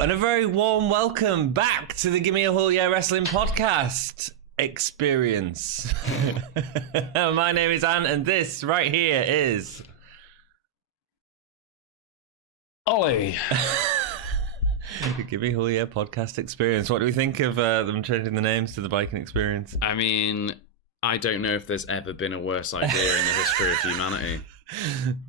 And a very warm welcome back to the Gimme a Whole Year Wrestling Podcast experience. My name is Anne, and this right here is Ollie. The Gimme a Whole Year Podcast experience. What do we think of them changing the names to the Viking experience? I mean, I don't know if there's ever been a worse idea in the history of humanity.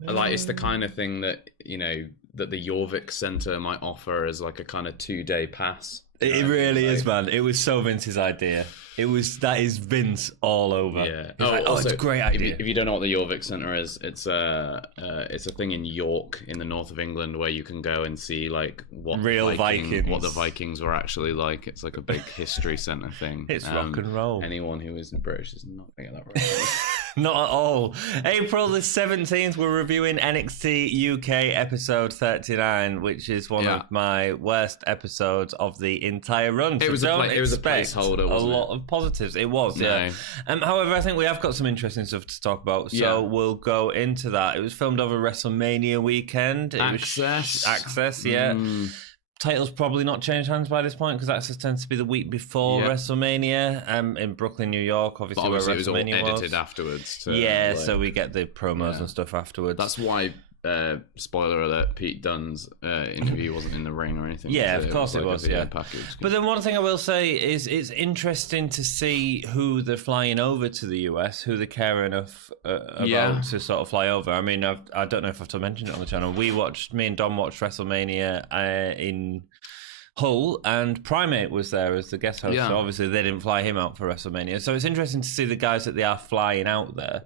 Like, it's the kind of thing that, you know, that the Jorvik Centre might offer as like a kind of 2-day pass. It really is, man. It was so Vince's idea. That is Vince all over. Yeah. It's a great idea. If you don't know what the Jorvik Centre is, it's a thing in York in the north of England where you can go and see like what the Vikings were actually like. It's like a big history centre thing. It's rock and roll. Anyone who isn't British is not going to get that right. Not at all. April the 17th, we're reviewing NXT UK episode 39, which is one of my worst episodes of the entire run. So it was a placeholder, wasn't it? A lot of positives. It was, yeah. However, I think we have got some interesting stuff to talk about, so we'll go into that. It was filmed over WrestleMania weekend. Access, yeah. Title's probably not changed hands by this point because Access tends to be the week before WrestleMania in Brooklyn, New York, obviously where WrestleMania it was all edited afterwards. So we get the promos and stuff afterwards. That's why, spoiler alert, Pete Dunne's interview wasn't in the ring or anything. Yeah, of course it was. Package. But then one thing I will say is it's interesting to see who they're flying over to the US, who they care enough about to sort of fly over. I mean, I don't know if I've mentioned it on the channel. Me and Dom watched WrestleMania in Hull, and Primate was there as the guest host. So obviously they didn't fly him out for WrestleMania. So it's interesting to see the guys that they are flying out there.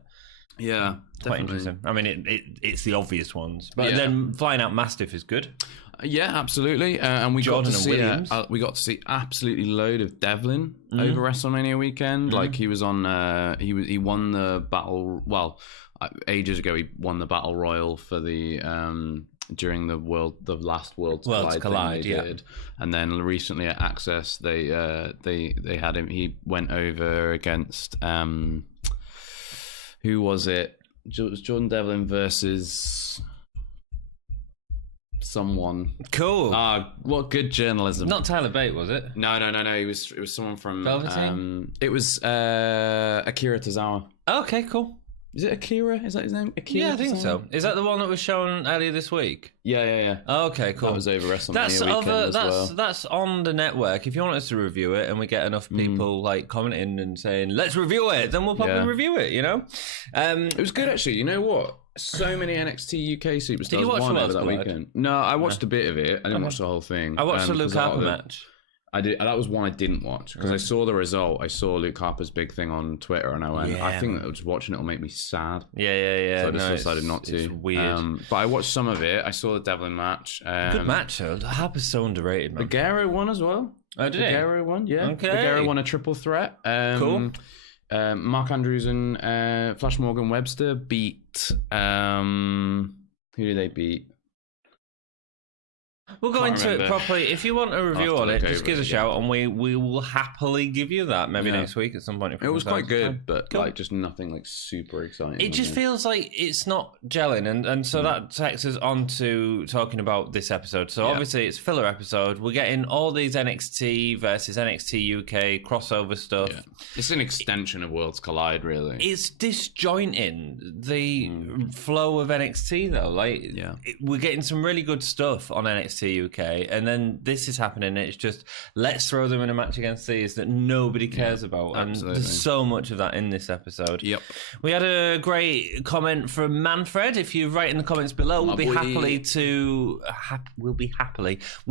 Yeah, quite interesting. I mean, it's the obvious ones, but then flying out Mastiff is good. Yeah, absolutely. And we got to see absolutely load of Devlin over WrestleMania weekend. Like he was on, he won the battle. Well, ages ago he won the battle royal for the during the last Worlds Collide thing they did. And then recently at Access they had him. He went over against who was it? It was Jordan Devlin versus someone. Cool. What good journalism. Not Tyler Bate, was it? No. It was someone from Velveteen? It was Akira Tozawa. Okay, cool. Is it Akira? Is that his name? Akira I think so. Is that the one that was shown earlier this week? Yeah. Okay, cool. That was over WrestleMania weekend as well. That's on the network. If you want us to review it and we get enough people like commenting and saying, let's review it, then we'll probably review it, you know? It was good, actually. You know what? So many NXT UK superstars won over that weekend. No, I watched a bit of it. I didn't watch the whole thing. I watched the Luke Harper match. I did. That was one I didn't watch because I saw the result. I saw Luke Harper's big thing on Twitter, and I went, I think that just watching it will make me sad. Yeah. So I just decided not to. It's weird. But I watched some of it. I saw the Devlin match. Good match, though. Harper's so underrated, man. Bagheera won as well. Oh, did he? Bagheera won, yeah. Okay. Bagheera won a triple threat. Cool. Mark Andrews and Flash Morgan Webster beat... who did they beat? We'll go into it properly. If you want a review on it, just give us a shout and we will happily give you that maybe next week at some point. It was quite good, but like just nothing like super exciting. It just feels like it's not gelling, and so that takes us on to talking about this episode. So obviously it's filler episode. We're getting all these NXT versus NXT UK crossover stuff. Yeah. It's an extension of Worlds Collide, really. It's disjointing the flow of NXT though. We're getting some really good stuff on NXT UK, and then this is happening. It's just let's throw them in a match against these that nobody cares about, and there's so much of that in this episode. Yep. We had a great comment from Manfred. If you write in the comments below, we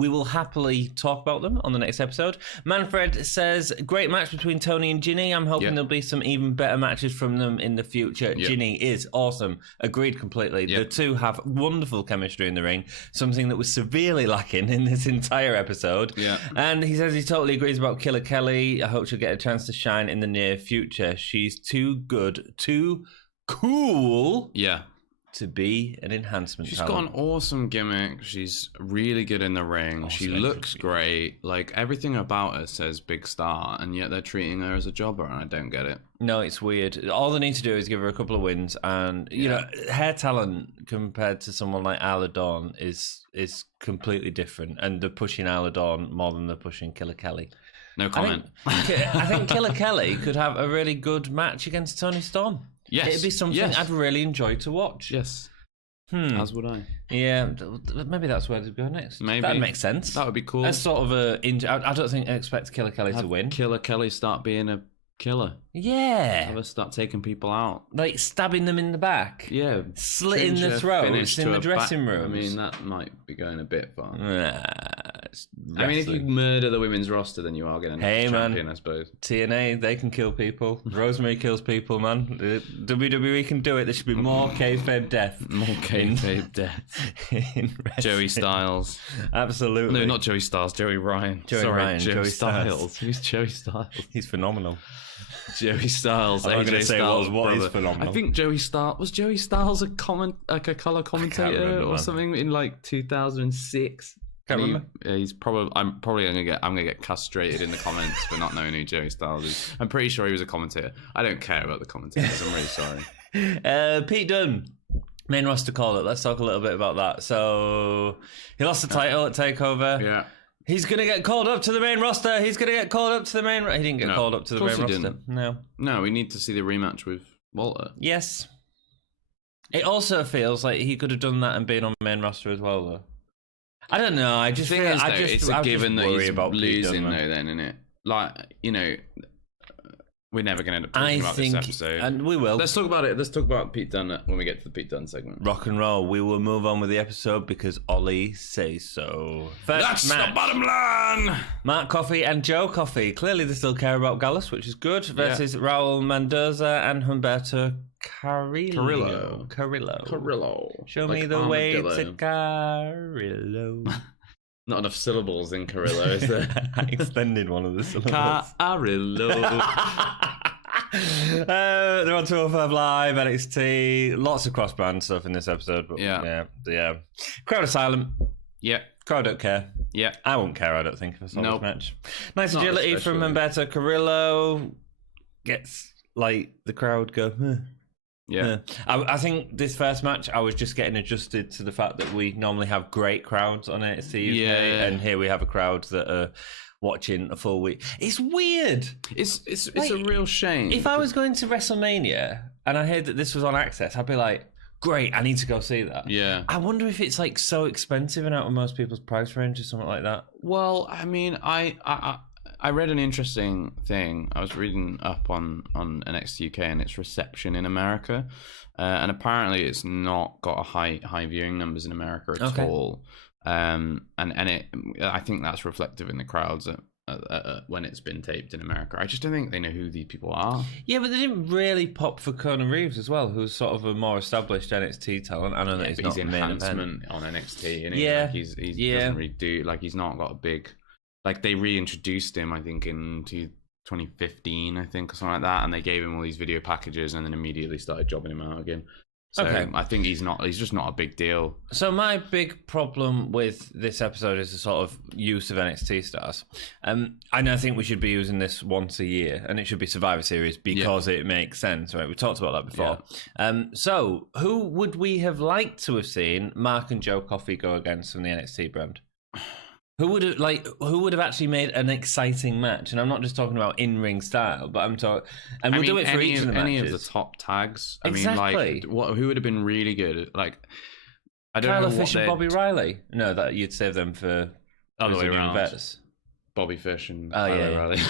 will happily talk about them on the next episode. Manfred says, great match between Tony and Ginny. I'm hoping there'll be some even better matches from them in the future. Ginny is awesome. Agreed completely. The two have wonderful chemistry in the ring, something that was severely lacking in this entire episode. And he says he totally agrees about Killer Kelly. I hope she'll get a chance to shine in the near future. She's too good, too cool to be an enhancement She's talent. got an awesome gimmick. She's really good in the ring. She looks great. Like, everything about her says big star, and yet they're treating her as a jobber, and I don't get it. No, it's weird. All they need to do is give her a couple of wins, and you know, her talent compared to someone like Isla Dawn is completely different, and they're pushing Isla Dawn more than they're pushing Killer Kelly. No comment. I think Killer Kelly could have a really good match against Toni Storm. Yes. It'd be something I'd really enjoy to watch. Yes. As would I. Yeah, maybe that's where to go next. Maybe. That makes sense. That would be cool. That's sort of I don't expect Killer Kelly to win. Killer Kelly start being a killer. Yeah. Have her start taking people out. Like stabbing them in the back. Yeah. Slitting the throats in the dressing room. I mean, that might be going a bit far. I mean, if you murder the women's roster, then you are getting a champion, I suppose. TNA, they can kill people. Rosemary kills people, man. WWE can do it. There should be more kayfabe death. More kayfabe death. Joey Styles. Absolutely. No, not Joey Styles. Joey Ryan. Joey Styles. Who's Joey Styles? He's phenomenal. Joey Styles. I'm AJ Styles. What is phenomenal? I think Joey Styles was a color commentator or something in like 2006. Can't remember. I'm gonna get castrated in the comments for not knowing who Joey Styles is. I'm pretty sure he was a commentator. I don't care about the commentators. I'm really sorry. Pete Dunne, main roster call it. Let's talk a little bit about that. So he lost the title at Takeover. Yeah. He's gonna get called up to the main roster. He didn't get called up to the main roster. Didn't. No, we need to see the rematch with Walter. Yes. It also feels like he could have done that and been on the main roster as well, though. I don't know. It's a given that he's losing, though, then, isn't it? Like, you know, we're never going to end up talking about this episode. And we will. Let's talk about it. Let's talk about Pete Dunne when we get to the Pete Dunne segment. Rock and roll. We will move on with the episode because Ollie says so. That's the bottom line! Mark Coffey and Joe Coffey. Clearly they still care about Gallus, which is good. Versus Raul Mendoza and Humberto Carrillo. Show me the way to Carrillo. Not enough syllables in Carrillo, is there? I extended one of the syllables. Carrillo. They're on 205 Live, NXT. Lots of cross-brand stuff in this episode. But yeah. Crowd are silent. Yeah. Crowd don't care. Yeah. I won't care, I don't think, if I saw this match. Nice agility from Humberto Carrillo. Gets, like, the crowd go, Yeah. I think this first match, I was just getting adjusted to the fact that we normally have great crowds on NXT UK, and here we have a crowd that are watching a full week. It's weird. It's like, a real shame. If I was going to WrestleMania and I heard that this was on Access, I'd be like, great, I need to go see that. Yeah. I wonder if it's like so expensive and out of most people's price range or something like that. Well, I mean, I read an interesting thing. I was reading up on NXT UK and its reception in America, and apparently it's not got a high viewing numbers in America at all. And I think that's reflective in the crowds when it's been taped in America. I just don't think they know who these people are. Yeah, but they didn't really pop for Conan Reeves as well, who's sort of a more established NXT talent. I know that he's not enhancement on NXT, and yeah, he doesn't really do, like, he's not got a big. Like, they reintroduced him, I think, in 2015, I think, or something like that, and they gave him all these video packages and then immediately started jobbing him out again. So I think he's just not a big deal. So my big problem with this episode is the sort of use of NXT stars. I think we should be using this once a year, and it should be Survivor Series because it makes sense, right? We talked about that before. Yeah. So who would we have liked to have seen Mark and Joe Coffey go against from the NXT brand? Who would have actually made an exciting match? And I'm not just talking about in-ring style, but I'm talking, and we'll do it for each of the matches. Any of the top tags. Exactly. I mean, like, who would have been really good? Like, I don't know. Tyler Fish and Bobby Riley. No, that you'd save them for other way around. Vets. Bobby Fish and Riley.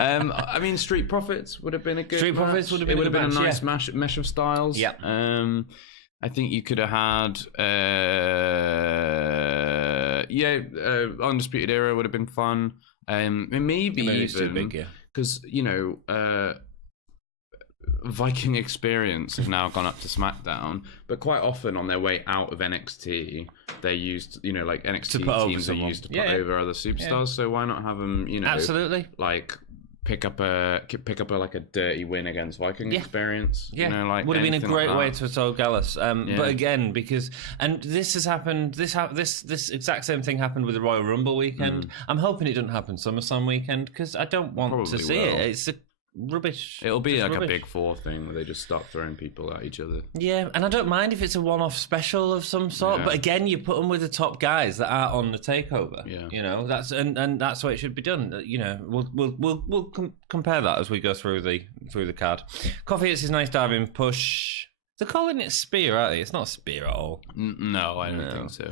I mean, Street Profits would have been a good. Street Profits would have been. It would have been a nice mesh of styles. Yeah. I think you could have had, Undisputed Era would have been fun. Maybe even because Viking Experience have now gone up to SmackDown, but quite often on their way out of NXT, they used, like NXT teams are used to put over other superstars. So why not have them, absolutely, like pick up a like a dirty win against Viking experience. Yeah, you know, like would have been a great like way to solve Gallus. But again, and this has happened. This exact same thing happened with the Royal Rumble weekend. I'm hoping it doesn't happen SummerSlam weekend because I don't want to see it. It's a rubbish. It'll be like a Big Four thing where they just start throwing people at each other. Yeah, and I don't mind if it's a one-off special of some sort. But again, you put them with the top guys that are on the takeover. Yeah, you know that's and that's the way it should be done. You know, we'll compare that as we go through the card. Coffee hits his nice diving push. They're calling it spear, aren't they? It's not a spear at all. No, I don't think so.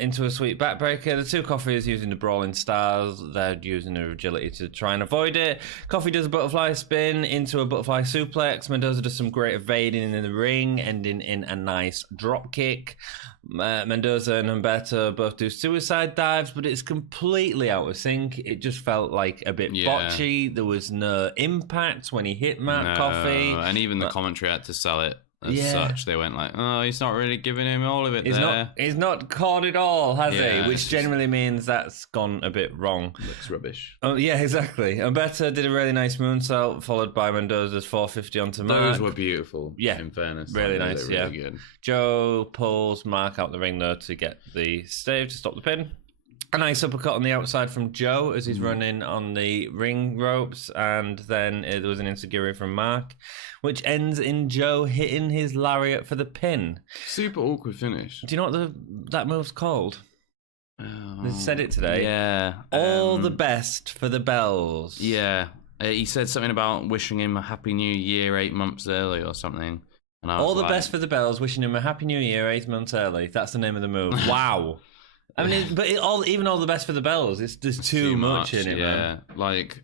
Into a sweet backbreaker. The two Coffees using the Brawling Stars. They're using their agility to try and avoid it. Coffee does a butterfly spin into a butterfly suplex. Mendoza does some great evading in the ring, ending in a nice drop kick. Mendoza and Humberto both do suicide dives, but it's completely out of sync. It just felt like a bit botchy. There was no impact when he hit Matt Coffee. And even the commentary had to sell it. As such, they went like, "Oh, he's not really giving him all of it." He's not caught it all, has he? Which generally means that's gone a bit wrong. Looks rubbish. Oh yeah, exactly. Humberto did a really nice moonsault, followed by Mendoza's 450 onto Mark. Those were beautiful. Yeah, in fairness, really nice. Really good. Joe pulls Mark out the ring though to get the stave to stop the pin. A nice uppercut on the outside from Joe as he's running on the ring ropes, and then there was an ensiguri from Mark, which ends in Joe hitting his lariat for the pin. Super awkward finish. Do you know what that move's called? They said it today. Yeah. All the best for the bells. Yeah. He said something about wishing him a happy new year 8 months early or something. And I was all the best for the bells, wishing him a happy new year 8 months early. That's the name of the move. Wow. I mean, even all the best for the bells. There's too much in it, man. Like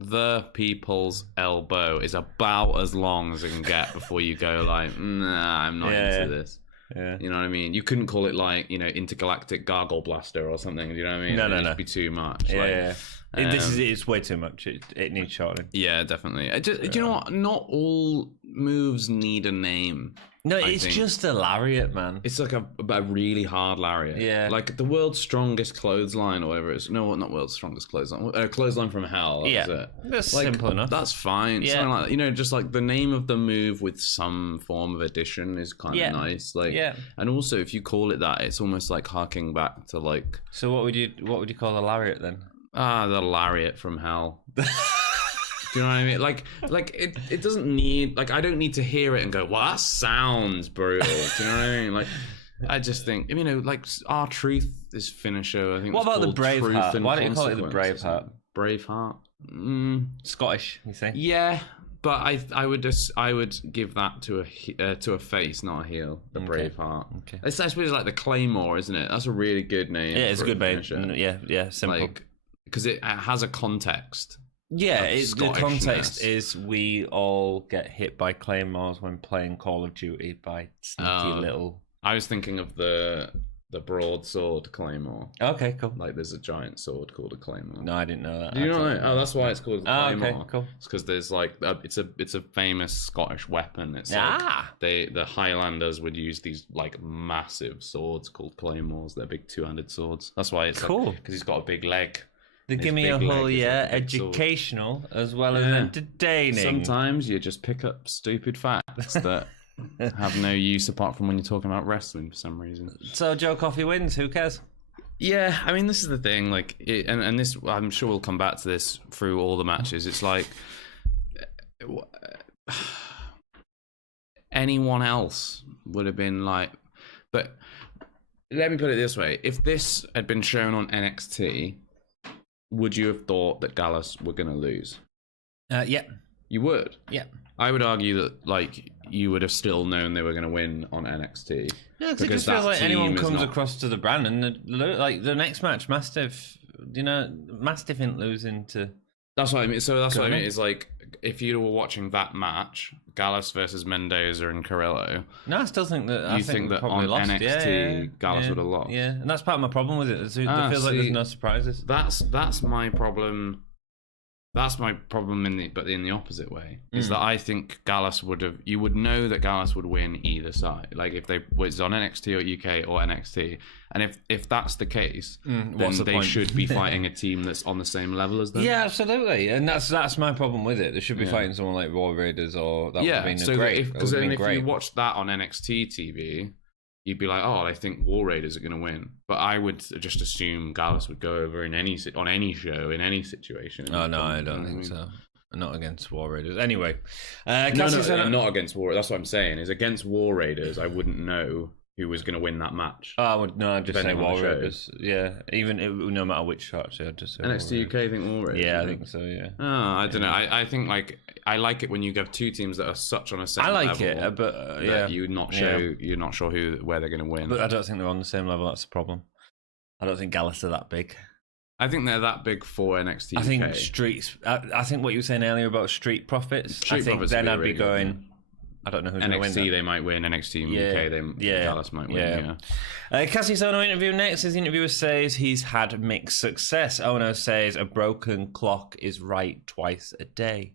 the people's elbow is about as long as it can get before you go like, nah, I'm not into this. Yeah, you know what I mean. You couldn't call it like intergalactic gargle blaster or something. You know what I mean? No. It'd be too much. It's way too much. It needs shortening. Yeah, definitely. Do you know what? Not all moves need a name. No, it's just a lariat, man. It's like a really hard lariat. Yeah. Like the world's strongest clothesline or whatever it is. No, not world's strongest clothesline. Clothesline from hell. That's simple enough. That's fine. Yeah. Something like, just like the name of the move with some form of addition is kind of nice. Like, and also if you call it that, it's almost like harking back to like. So what would you call a lariat then? The lariat from hell. Do you know what I mean? Like it doesn't need, like, I don't need to hear it and go, well, that sounds brutal. Do you know what I mean? Like, I just think, like R-Truth is finisher. I think. What about the Braveheart? Why don't you call it the Braveheart? Braveheart. Scottish, you say? Yeah, but I would give that to a face, not a heel. The Braveheart. Okay. I suppose it's like the Claymore, isn't it? That's a really good name. Yeah, it's a good name. Yeah, simple. Like, because it has a context. Yeah, the context is we all get hit by claymores when playing Call of Duty by sneaky little. I was thinking of the broadsword claymore. Okay, cool. Like there's a giant sword called a claymore. No, I didn't know that. Do you know that? Oh, that's why it's called a claymore. Okay, cool. It's because there's like it's a famous Scottish weapon. It's like the Highlanders would use these like massive swords called claymores. They're big 2-handed swords. That's why it's cool because he's got a big leg. The Gimme a whole educational as well as entertaining. Sometimes you just pick up stupid facts that have no use apart from when you're talking about wrestling for some reason. So Joe Coffey wins. Who cares? Yeah, I mean, this is the thing. Like, and this, I'm sure we'll come back to this through all the matches. It's like anyone else would have been like, but let me put it this way: if this had been shown on NXT. Would you have thought that Gallus were going to lose? Yeah. You would? Yeah. I would argue that, like, you would have still known they were going to win on NXT. Yeah, because it just feels like anyone comes across to the brand and, like, the next match, Mastiff, Mastiff ain't losing to... That's what I mean. So that's what I mean. Is like, if you were watching that match, Gallus versus Mendoza and Carrillo. No, I still think that. I think that on lost. NXT, Gallus would have lost. Yeah, and that's part of my problem with it. It feels like there's no surprises. That's my problem. That's my problem in the opposite way is that I think Gallus you would know that Gallus would win either side. Like if they was on NXT or UK or NXT, and if that's the case, then they should be fighting a team that's on the same level as them. Yeah, absolutely, and that's my problem with it. They should be fighting someone like Raw Raiders, or that would have been great. Because then if you watch that on NXT TV, you'd be like, oh, I think War Raiders are going to win. But I would just assume Gallus would go over on any show, in any situation. Oh, no, I don't think so. Not against War Raiders. Anyway. No, not against War Raiders. That's what I'm saying. Is against War Raiders, I wouldn't know who was going to win that match. Oh, I'd just say War Raiders. Yeah, no matter which show, I'd just say NXT UK, I think War Raiders. Yeah, I think so, yeah. Oh, I don't know. I think, like, I like it when you have two teams that are such on a same level. I like it, but you're not sure where they're going to win. But I don't think they're on the same level. That's the problem. I don't think Gallus are that big. I think they're that big for NXT UK. I think I think what you were saying earlier about Street Profits. Then I'd be going. I don't know who's going to win. NXT they might win. NXT UK Gallus might win. Yeah. Cassie's Ono interview next. His interviewer says he's had mixed success. Ono says a broken clock is right twice a day.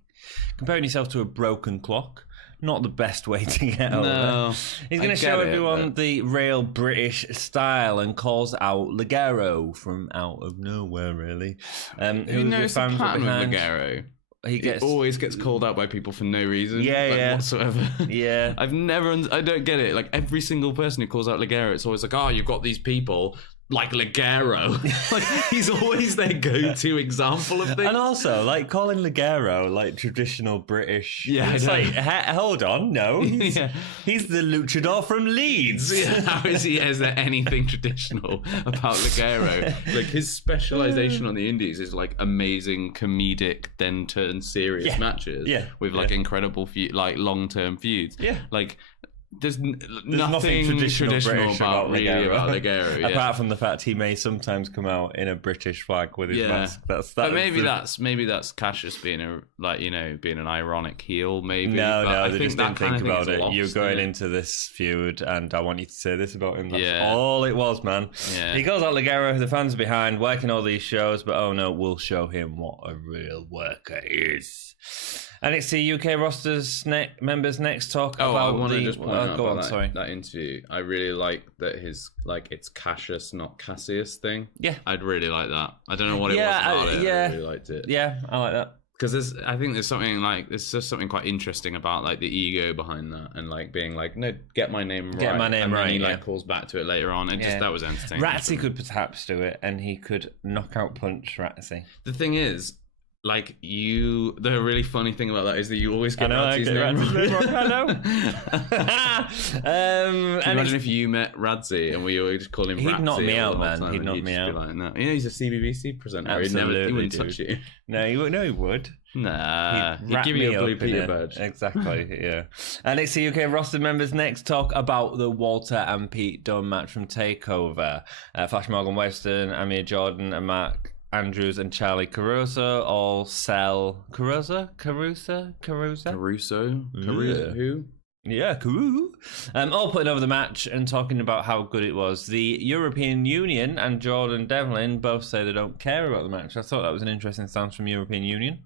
Comparing yourself to a broken clock, not the best way to get over. No, he's going to show everyone the real British style and calls out Ligero from out of nowhere, really. Who knows the pattern with Ligero? He always gets called out by people for no reason, whatsoever. Yeah, I don't get it. Like every single person who calls out Ligero, it's always like, oh, you've got these people like Ligero. Like he's always their go-to example of things. And also, like calling Ligero like traditional British. Yeah, it's like, hold on, no, he's the luchador from Leeds. Yeah, how is there anything traditional about Ligero? Like his specialization on the Indies is like amazing comedic, then turn serious matches. Yeah, with like incredible long-term feuds. Yeah, like. There's nothing traditional about Ligero. Yeah. Apart from the fact he may sometimes come out in a British flag with his mask. But maybe that's Cassius being being an ironic heel. Maybe no, they just didn't think about it. You're going into this feud, and I want you to say this about him. That's all it was, man. Yeah. He goes out Ligero, the fans are behind, working all these shows, but oh no, we'll show him what a real worker is. NXT UK rosters members next talk about I want to just point out about that interview. I really like that his it's Cassius, not Cassius thing. Yeah, I'd really like that. I don't know what it was about it. I really liked it. Yeah, I like that. Because I think there's just something quite interesting about like the ego behind that, and like being like, no, get my name right. Get my name right. And he calls back to it later on. That was entertaining. Ratsy could perhaps do it, and he could knockout punch Ratsy. The thing is, like the really funny thing about that is that you always get Radzy's name wrong. Imagine if you met Radzy and we always just call him Ratsy. He'd knock me out, man. He'd knock me out. Like, no. He's a CBBC presenter. Absolutely, he wouldn't touch you. No, he would. Nah, he'd give you a blue Peter badge. Exactly, yeah. NXT UK roster members next talk about the Walter and Pete Dunne match from TakeOver. Flash Morgan Weston, Amir Jordan, and Mark Andrews and Charlie Caruso all sell Caruso? Who? Yeah, Caruso. All putting over the match and talking about how good it was. The European Union and Jordan Devlin both say they don't care about the match. I thought that was an interesting stance from European Union.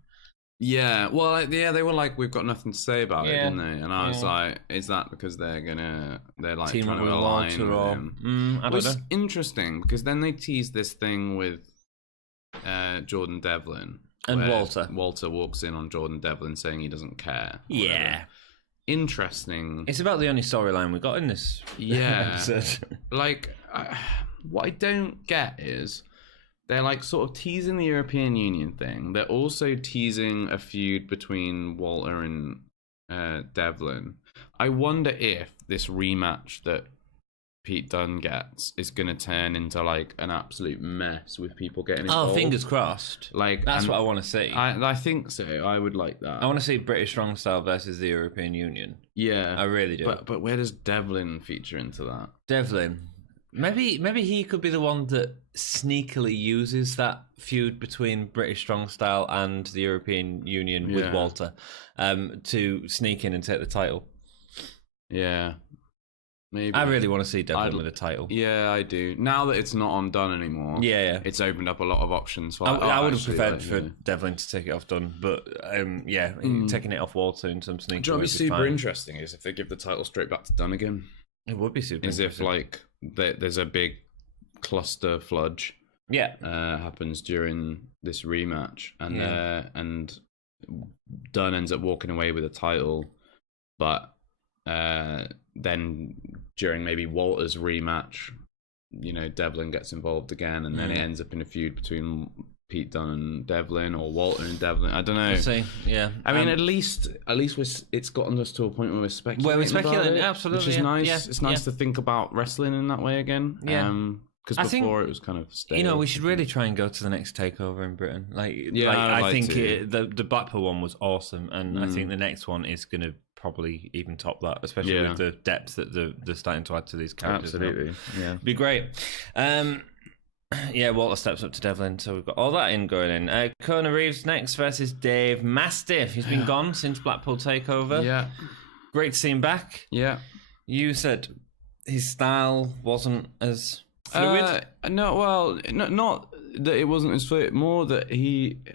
Yeah, well, they were like, we've got nothing to say about it, didn't they? And I was like, is that because they're like team trying to align with him? I don't know. Interesting because then they teased this thing with Jordan Devlin and Walter walks in on Jordan Devlin saying he doesn't care. Yeah, interesting. It's about the only storyline we got in this episode. Like what I don't get is they're like sort of teasing the European Union thing. They're also teasing a feud between Walter and Devlin. I wonder if this rematch that Pete Dunne gets is going to turn into like an absolute mess with people getting involved. Oh, fingers crossed. Like that's what I want to see. I think so. I would like that. I want to see British Strong Style versus the European Union. Yeah, I really do. But where does Devlin feature into that? Devlin, maybe he could be the one that sneakily uses that feud between British Strong Style and the European Union with Walter, to sneak in and take the title. Yeah. Maybe. I really want to see Devlin with a title. Yeah, I do. Now that it's not on Dunn anymore, yeah, it's opened up a lot of options. For I would have preferred for Devlin to take it off Dunn, but taking it off Walter in some sneaky. Do you know what'd be super interesting is if they give the title straight back to Dunn again. It would be super. As if like there's a big cluster fludge. Yeah, happens during this rematch, and Dunn ends up walking away with a title, but then during maybe Walter's rematch, Devlin gets involved again, and then it ends up in a feud between Pete Dunne and Devlin, or Walter and Devlin. I don't know. We'll see. Yeah, I mean, at least it's gotten us to a point where we're speculating. About it, absolutely, which is nice. Yeah. It's nice to think about wrestling in that way again. Yeah. Because before it was kind of stale. We should really try and go to the next takeover in Britain. I think the Blackpool one was awesome, and I think the next one is going to probably even top that, especially with the depth that they're starting to add to these characters. Absolutely, It'd be great. Walter steps up to Devlin, so we've got all that going in. Kona Reeves next versus Dave Mastiff. He's been gone since Blackpool takeover. Yeah, great to see him back. Yeah, you said his style wasn't as fluid? Not that it wasn't as fluid. More that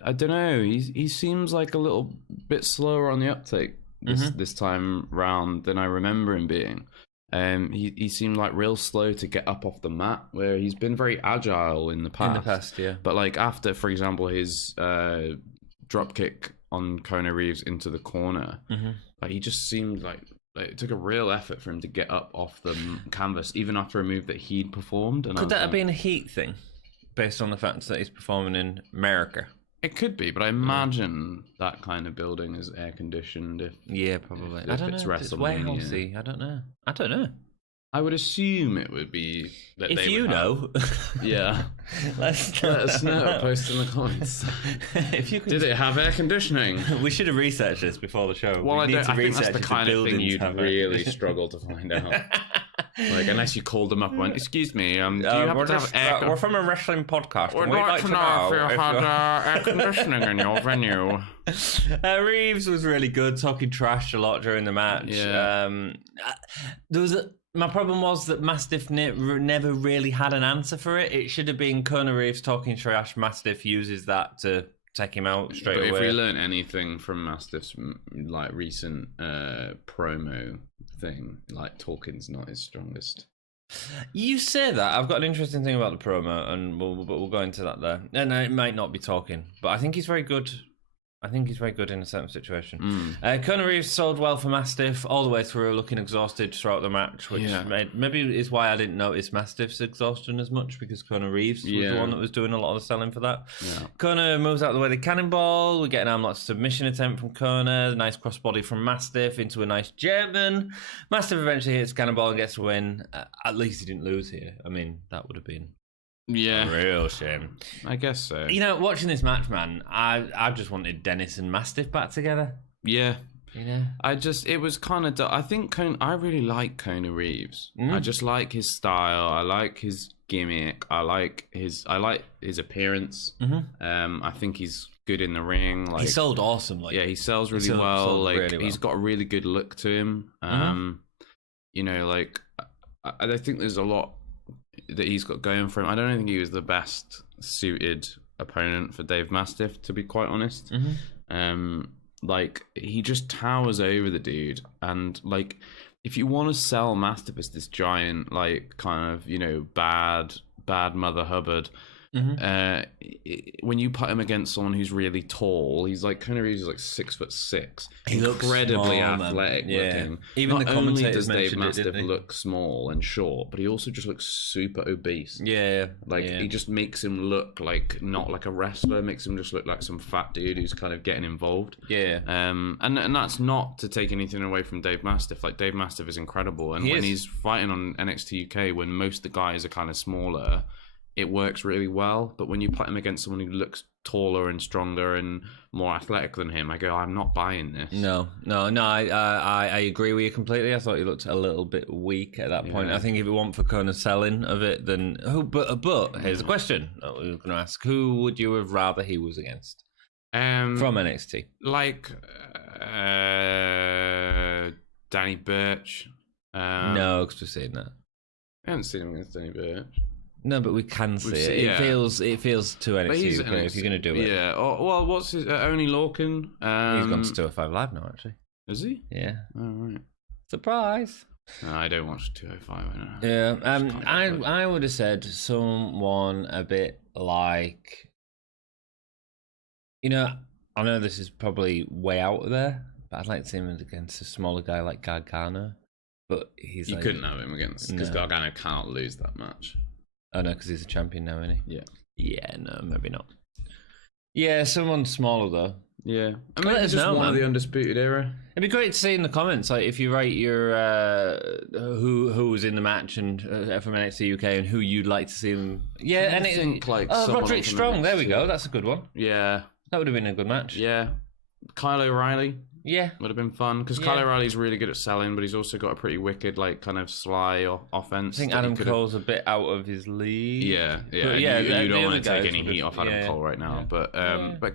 I don't know. He seems like a little bit slower on the uptake this time round than I remember him being. He seemed like real slow to get up off the mat, where he's been very agile in the past. Yeah. But like after, for example, his drop kick on Kona Reeves into the corner, like he just seemed like it took a real effort for him to get up off the canvas, even after a move that he'd performed. And could that have been a heat thing, based on the fact that he's performing in America? It could be, but I imagine that kind of building is air conditioned. Probably. I don't know. It's warehousey. I don't know. I would assume it would be that if they you would know. Yeah. Let us know. Post in the comments. Did it have air conditioning? We should have researched this before the show. Well, I think that's the kind of thing you'd really struggle to find out. Like, unless you called them up and went, excuse me, do you happen to have air... We're from a wrestling podcast. We'd like to know if you had air conditioning in your venue. Reeves was really good, talking trash a lot during the match. Yeah. My problem was that Mastiff never really had an answer for it. It should have been Kona Reeves talking trash. Mastiff uses that to take him out straight away. But if we learn anything from Mastiff's like recent promo thing, like talking's not his strongest. You say that. I've got an interesting thing about the promo, and we'll go into that there. And it might not be talking, but I think he's very good. I think he's very good in a certain situation. Kona Reeves sold well for Mastiff all the way through, looking exhausted throughout the match, which maybe is why I didn't notice Mastiff's exhaustion as much, because Kona Reeves was the one that was doing a lot of the selling for that. Yeah. Kona moves out of the way the cannonball. We get an armlock submission attempt from Kona. Nice crossbody from Mastiff into a nice German. Mastiff eventually hits cannonball and gets a win. At least he didn't lose here. I mean, that would have been... a real shame. I guess so. Watching this match, man, I just wanted Dennis and Mastiff back together. Yeah. It was kind of... I think I really like Kona Reeves. I just like his style. I like his gimmick. I like his appearance. I think he's good in the ring. Like, he sold awesome. He sells really well. He's got a really good look to him. I think there's a lot that he's got going for him. I don't think he was the best suited opponent for Dave Mastiff, to be quite honest. He just towers over the dude, and like, if you want to sell Mastiff as this giant, like, kind of, bad Mother Hubbard, when you put him against someone who's really tall, he's like Kona Reeves is like 6'6", incredibly athletic looking. Even Not the only does Dave Mastiff look small and short, but he also just looks super obese. He just makes him look like not like a wrestler, makes him just look like some fat dude who's kind of getting involved. And that's not to take anything away from Dave Mastiff. Like, Dave Mastiff is incredible, and when he's fighting on NXT UK, when most of the guys are kind of smaller, it works really well. But when you put him against someone who looks taller and stronger and more athletic than him, I go, I'm not buying this. No. I agree with you completely. I thought he looked a little bit weak at that point. I think if it weren't for Kona's selling of it, then but here's a question that we were going to ask: who would you have rather he was against from NXT? Like Danny Burch. No, because we've seen that. I haven't seen him against Danny Burch. No, but we can see it. Yeah. It feels too NXT UK if you're going to do it. Yeah. Well, what's his... Only Lorcan? He's gone to 205 Live now, actually. Is he? Yeah. Oh, right. Surprise. No, I don't watch 205. Yeah. I would have said someone a bit like... You know, I know this is probably way out there, but I'd like to see him against a smaller guy like Gargano. But he's You couldn't have him against... Because Gargano can't lose that match. Oh, no, because he's a champion now, isn't he? Yeah. Yeah, no, maybe not. Yeah, someone smaller, though. Yeah. I mean, it's just one of the Undisputed Era. It'd be great to see in the comments, like, if you write your who was in the match and from NXT UK and who you'd like to see them. Yeah, and think like Roderick Strong. There we go. That's a good one. Yeah, that would have been a good match. Yeah, Kyle O'Reilly. Yeah, would have been fun because Kyle O'Reilly's really good at selling, but he's also got a pretty wicked, like, kind of sly offense. I think Adam Cole's a bit out of his league. Yeah. You don't want to take any heat off Adam Cole right now, but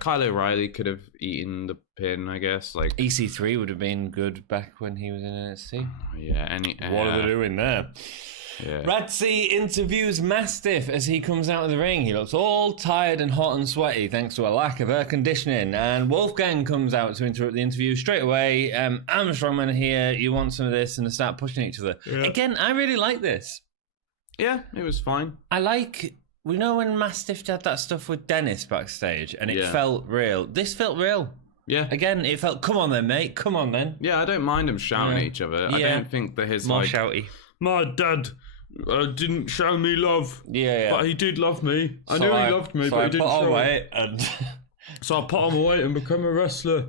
Kyle O'Reilly could have eaten the pin, I guess. Like EC3 would have been good back when he was in NXT. What are they doing there? Yeah. Radsey interviews Mastiff as he comes out of the ring. He looks all tired and hot and sweaty thanks to a lack of air conditioning. And Wolfgang comes out to interrupt the interview straight away. I'm a strongman here. You want some of this? And they start pushing each other. Yeah. Again, I really like this. Yeah, it was fine. I like... We know when Mastiff had that stuff with Dennis backstage and it felt real. This felt real. Yeah. Again, it felt, come on then, mate. Come on then. Yeah, I don't mind them shouting at each other. I don't think that his... More shouty. My dad... didn't show me love. Yeah. But he did love me. I knew he loved me, but he didn't show it. So I put on weight and become a wrestler.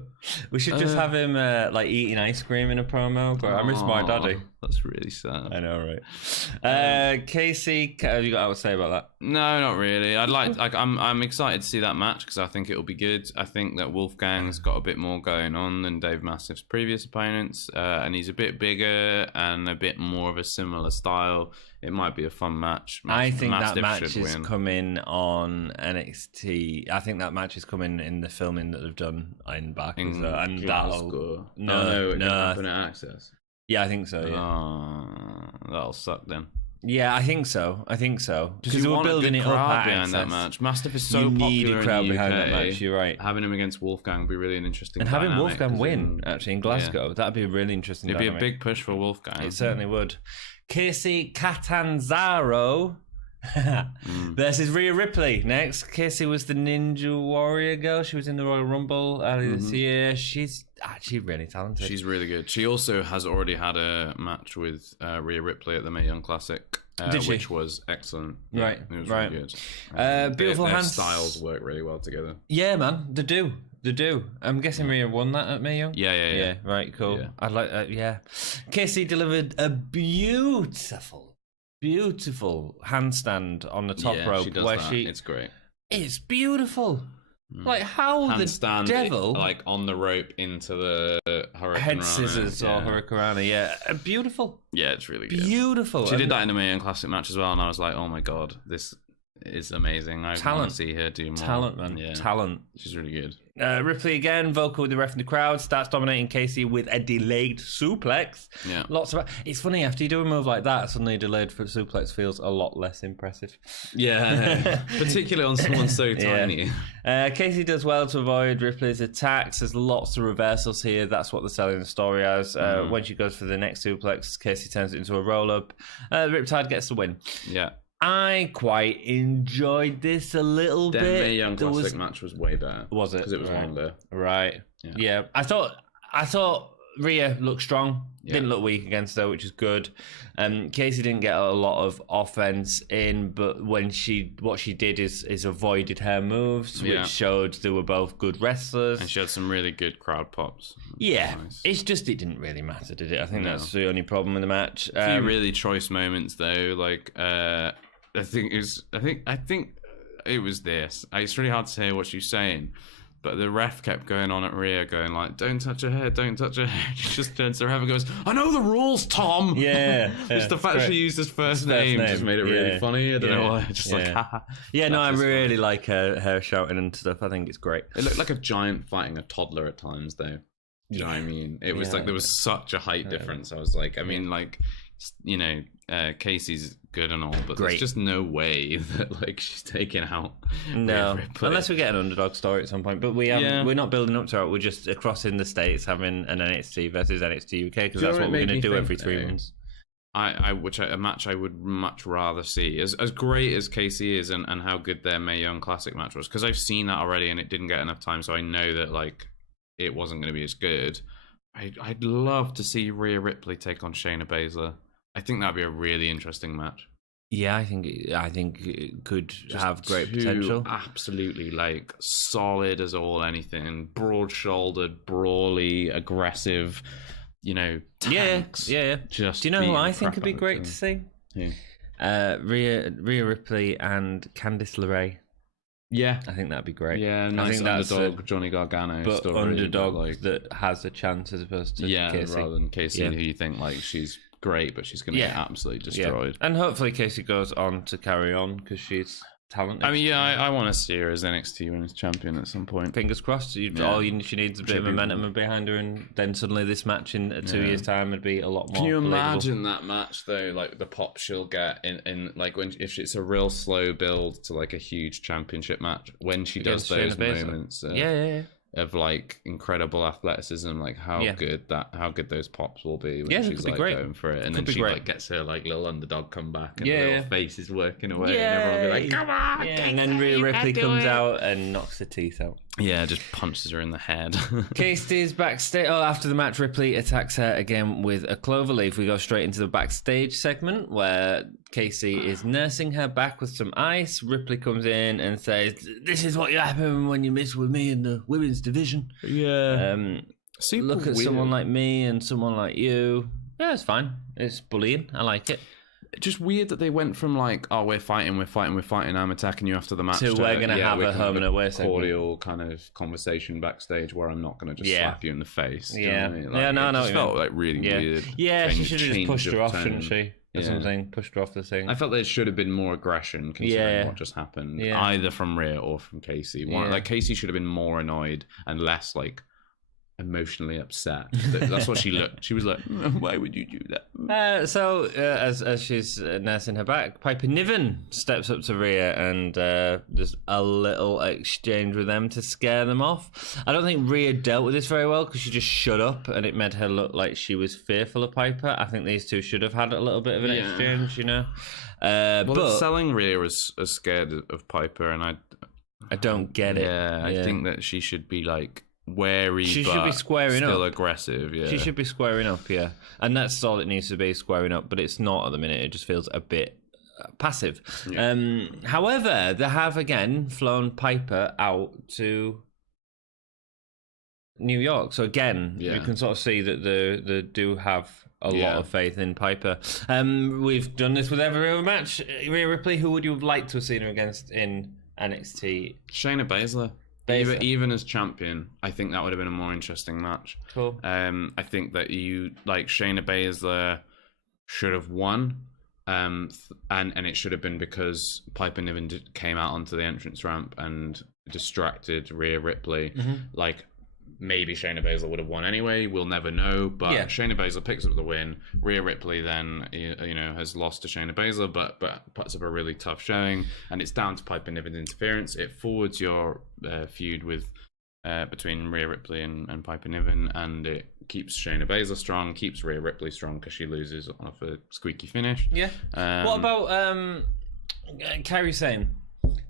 We should just have him like eating ice cream in a promo. I miss my daddy. That's really sad. I know, right? Kacy, have you got what to say about that? No, not really. I'm excited to see that match because I think it'll be good. I think that Wolfgang's got a bit more going on than Dave Mastiff's previous opponents, and he's a bit bigger and a bit more of a similar style. It might be a fun match. I think that match is coming on NXT. I think that match is coming in the filming that they've done in back. And that'll it happen at Access. Yeah, I think so. Yeah, that'll suck then. Yeah, I think so. Because we're building it up behind that match. Mastiff is so popular. You need a crowd behind that match. You're right. Having him against Wolfgang would be really interesting. And having Wolfgang win actually in Glasgow, that'd be a really interesting. It'd be a big push for Wolfgang. It certainly would. Kacy Catanzaro versus Rhea Ripley next. Kacy was the Ninja Warrior girl. She was in the Royal Rumble earlier this year. She's actually really talented. She's really good. She also has already had a match with Rhea Ripley at the Mae Young Classic, which was excellent. Right, it was really good. Beautiful their hands. Styles work really well together. Yeah, man, they do. I'm guessing Rhea won that at Mae Young. Yeah. Right, cool. Yeah. I'd like that. Yeah. Kacy delivered a beautiful handstand on the top rope. She does that. It's great. It's beautiful. Like how handstand, the devil, like on the rope into the Hurricane head scissors or Hurricane. Yeah, beautiful. Yeah, it's really good. Beautiful. She did that in the Mae Young Classic match as well, and I was like, oh my god, this is amazing. I want to see her do more. Talent, man. Yeah. Talent. She's really good. Ripley again, vocal with the ref in the crowd, starts dominating Kacy with a delayed suplex. Yeah. It's funny, after you do a move like that, suddenly a delayed suplex feels a lot less impressive. Yeah, particularly on someone so tiny. Kacy does well to avoid Ripley's attacks. There's lots of reversals here. That's what they're selling the story as. When she goes for the next suplex, Kacy turns it into a roll-up. Riptide gets the win. Yeah. I quite enjoyed this a little bit. The Mae Young Classic match was way better. Was it? Because it was longer. Right. Yeah. I thought Rhea looked strong. Didn't look weak against her, which is good. Kacy didn't get a lot of offense in, but what she did is avoided her moves, which showed they were both good wrestlers. And she had some really good crowd pops. Yeah, nice. It didn't really matter, did it? I think that's the only problem with the match. A few really choice moments though, like I think it was this. It's really hard to say what she's saying, but the ref kept going on at Rhea, going like, "Don't touch her hair, don't touch her hair." She just turns to the ref and goes, "I know the rules, Tom." Yeah, just the fact she used his first name just made it really funny. I don't know why. Just like, haha. Yeah, no, I really like her shouting and stuff. I think it's great. It looked like a giant fighting a toddler at times, though. Do you know what I mean? It was like there was such a height difference. I was like, I mean, like, you know, Kacy's good and all, but there's just no way that like she's taking out. No, unless we get an underdog story at some point. But we're not building up to it. We're just across in the States having an NXT versus NXT UK because that's what we're going to do every 3 months. A match I would much rather see, as great as Kacy is, and how good their Mae Young Classic match was, because I've seen that already and it didn't get enough time, so I know that like it wasn't going to be as good. I'd love to see Rhea Ripley take on Shayna Baszler. I think that'd be a really interesting match. Yeah, I think it could have great potential. Absolutely, like solid as all anything, broad-shouldered, brawly, aggressive. You know, tanks. Yeah. Just do you know who I think would be great to see? Yeah. Rhea Ripley and Candice LeRae. Yeah, I think that'd be great. Yeah, nice underdog Johnny Gargano, but story, underdog like, that has a chance as opposed to Kacy. Rather than Kacy, who you think like she's great, but she's going to get absolutely destroyed. And hopefully Kacy goes on to carry on because she's talented. I mean, I want to see her as NXT Women's Champion at some point. Fingers crossed. She needs a bit of momentum behind her, and then suddenly this match in 2 years' time would be a lot more. Can you imagine that match though? Like the pop she'll get in like if it's a real slow build to like a huge championship match when she does those moments. Of like incredible athleticism, like how good those pops will be when she's like going for it, and then she like gets her like little underdog comeback and little face is working away, and everyone will be like, "Come on!" And then Rhea Ripley comes out and knocks her teeth out. Yeah, just punches her in the head. Kacy's backstage. After the match, Ripley attacks her again with a cloverleaf. We go straight into the backstage segment where Kacy is nursing her back with some ice. Ripley comes in and says, "This is what happened when you miss with me in the women's division." Yeah. Look at someone like me and someone like you. Yeah, it's fine. It's bullying. I like it. Just weird that they went from like, oh, we're fighting, I'm attacking you after the match, to we're going to have a home and away cordial kind of conversation backstage where I'm not going to just slap you in the face. Yeah. You know what I mean? Like, no, it felt like really weird. Yeah, she should have just pushed her off, shouldn't she? Or something, pushed her off the thing. I felt there should have been more aggression considering what just happened, either from Rhea or from Kacy. Like Kacy should have been more annoyed and less like emotionally upset. That's what she looked. She was like, "Why would you do that?" As she's nursing her back, Piper Niven steps up to Rhea and there's a little exchange with them to scare them off. I don't think Rhea dealt with this very well because she just shut up and it made her look like she was fearful of Piper. I think these two should have had a little bit of an exchange, you know. But selling Rhea as scared of Piper, and I don't get it. I think that she should be like wary, she should be squaring still up. Aggressive. Yeah, she should be squaring up. Yeah, and that's all it needs to be, squaring up. But it's not at the minute. It just feels a bit passive. Yeah. However, they have again flown Piper out to New York. So again, you can sort of see that they do have a lot of faith in Piper. We've done this with every other match. Rhea Ripley, who would you have liked to have seen her against in NXT? Shayna Baszler. Even as champion, I think that would have been a more interesting match. Cool. I think that Shayna Baszler should have won, and it should have been because Piper Niven came out onto the entrance ramp and distracted Rhea Ripley. Mm-hmm. Like maybe Shayna Baszler would have won anyway. We'll never know. But Shayna Baszler picks up the win. Rhea Ripley then has lost to Shayna Baszler, but puts up a really tough showing, and it's down to Piper Niven's interference. It forwards your feud with between Rhea Ripley and Piper Niven, and it keeps Shayna Baszler strong, keeps Rhea Ripley strong because she loses off a squeaky finish. Yeah. What about Kairi Sane?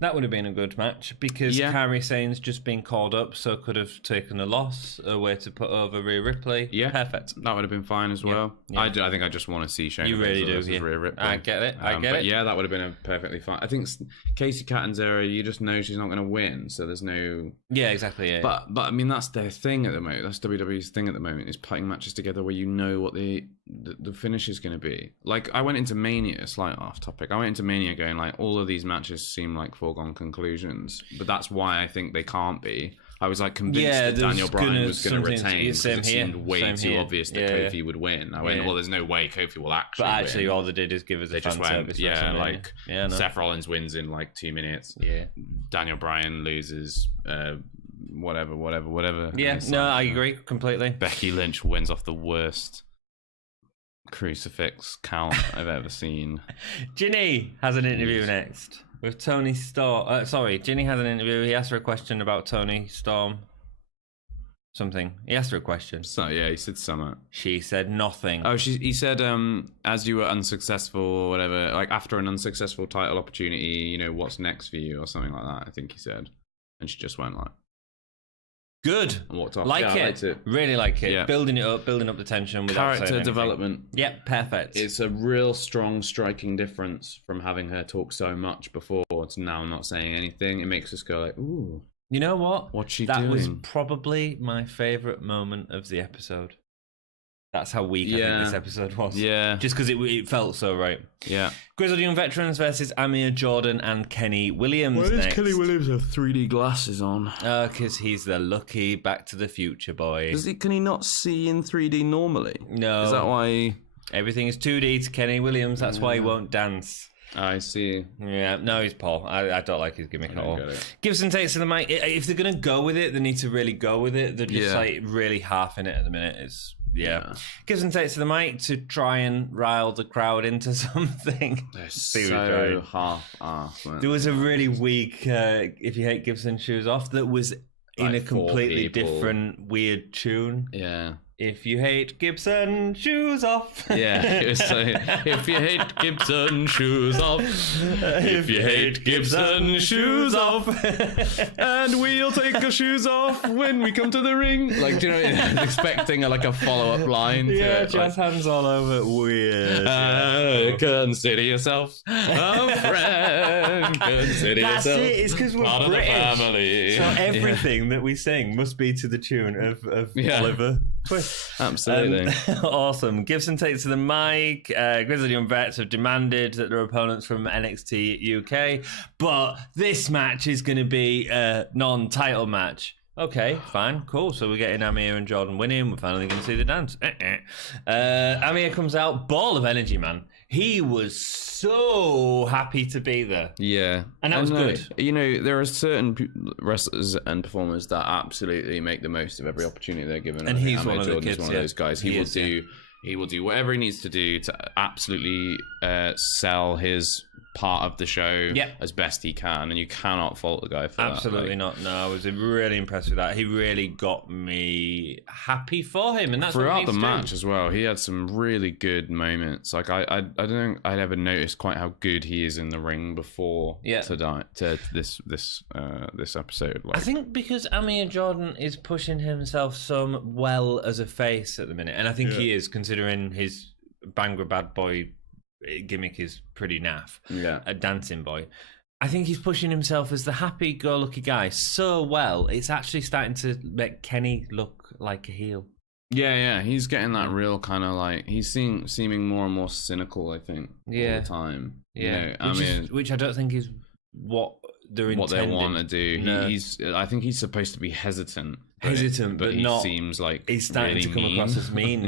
That would have been a good match because Kairi Sane's just been called up, so could have taken a loss, a way to put over Rhea Ripley. Yeah, perfect. That would have been fine as well. Yeah. I think I just want to see Shayna Baszler versus Rhea Ripley. I get it. Yeah, that would have been a perfectly fine. I think Kacy Catanzaro, you just know she's not going to win, so there's no. Yeah, exactly. Yeah. But I mean, that's their thing at the moment. That's WWE's thing at the moment, is putting matches together where you know what the finish is going to be. Like I went into Mania, slight off topic. I went into Mania going like, all of these matches seem like foregone conclusions, but that's why I think they can't be. I was like convinced that Daniel Bryan was going to retain because it seemed way too obvious that Kofi would win. I went, well, there's no way Kofi will actually win. But actually, all they did is give us a fan service. Seth Rollins wins in like 2 minutes. Yeah. Daniel Bryan loses whatever. Yeah, no, I agree completely. Becky Lynch wins off the worst crucifix count I've ever seen. Ginny has an interview next with Tony Storm. Ginny has an interview. He asked her a question about Tony Storm. Something. He asked her a question. So yeah, he said something. She said nothing. Oh, he said, as you were unsuccessful or whatever, like after an unsuccessful title opportunity, what's next for you or something like that, I think he said. And she just went like, good. And walked off. Like yeah, it. I liked it. Really like it. Yeah. Building up the tension without character development. Yep, perfect. It's a real strong striking difference from having her talk so much before to now not saying anything. It makes us go like, ooh. You know what? What's she doing? That was probably my favourite moment of the episode. That's how weak I think this episode was. Yeah. Just because it felt so right. Yeah. Grizzled Young Veterans versus Amir, Jordan and Kenny Williams. Why does Kenny Williams have 3D glasses on? Because he's the lucky Back to the Future boy. Can he not see in 3D normally? No. Is that why? Everything is 2D to Kenny Williams. That's why he won't dance. I see. Yeah, no, he's Paul. I don't like his gimmick at all. Gibson takes to the mic. If they're going to go with it, they need to really go with it. They're just like really half in it at the minute. Gibson takes to the mic to try and rile the crowd into something. They're so half-assed. There was a really weak If You Hate Gibson Shoes Off that was in a completely different weird tune. Yeah. If you hate Gibson, shoes off. Yeah, it was like, if you hate Gibson, shoes off. If you hate Gibson, shoes off. And we'll take our shoes off when we come to the ring. Like, do you know, expecting a follow-up line. Yeah, jazz hands all over. Weird. Consider yourself a friend. Consider yourself. That's it. It's because we're part British. Of the family. So everything that we sing must be to the tune of Oliver Twist. Absolutely. Awesome. Gibson takes to the mic. Grizzled Young Vets have demanded that their opponents from NXT UK, but this match is going to be a non-title match. Okay, fine, cool. So we're getting Amir and Jordan winning. We're finally going to see the dance. Amir comes out, ball of energy, man. He was so happy to be there. Yeah. And that was good. There are certain wrestlers and performers that absolutely make the most of every opportunity they're given. And he's one of the kids. One of those guys. He will do whatever he needs to do to absolutely sell his part of the show as best he can, and you cannot fault the guy for that. Absolutely not. No, I was really impressed with that. He really got me happy for him, and that's throughout the match as well. He had some really good moments. Like I don't think I'd ever noticed quite how good he is in the ring before to this episode. I think because Amir Jordan is pushing himself so well as a face at the minute, and I think he is, considering his Bangor Bad Boy gimmick is pretty naff. A dancing boy. I think he's pushing himself as the happy-go-lucky guy so well, it's actually starting to make Kenny look like a heel. Yeah, he's getting that real kind of like, he's seeming more and more cynical, I think, all the time. Yeah, which I don't think is what they're intending. What they want to do. No. I think he's supposed to be hesitant, but he not. Seems like he's starting really to come mean. across as mean.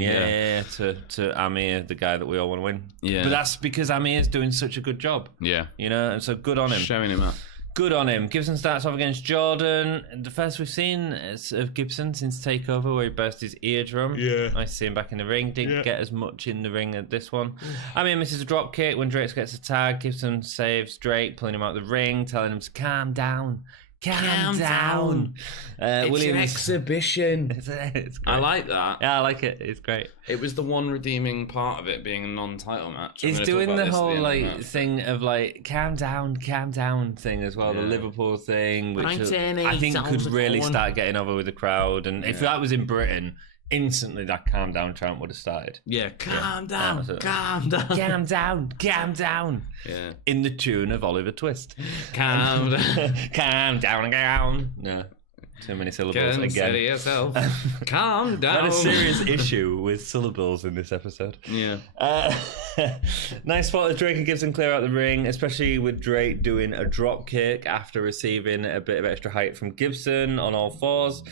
To Amir, the guy that we all want to win. Yeah, but that's because Amir's doing such a good job. Yeah, and so good on him. Showing him up. Good on him. Gibson starts off against Jordan. The first we've seen of Gibson since TakeOver, where he burst his eardrum. Yeah. Nice to see him back in the ring. Didn't get as much in the ring at this one. Amir misses a drop kick when Drake gets a tag. Gibson saves Drake, pulling him out of the ring, telling him to calm down. Calm down. It's an exhibition. It's great. I like that. Yeah, I like it. It's great. It was the one redeeming part of it being a non-title match. He's doing the whole thing of calm down thing as well. The Liverpool thing, which I think could really start getting over with the crowd. And if that was in Britain, instantly that calm down chant would have started. Yeah, calm down. Calm down. Yeah. In the tune of Oliver Twist. Calm down. Calm down. No. Too many syllables Consider yourself. Calm down. I had a serious issue with syllables in this episode. Yeah. Nice spot as Drake and Gibson clear out the ring, especially with Drake doing a drop kick after receiving a bit of extra height from Gibson on all fours.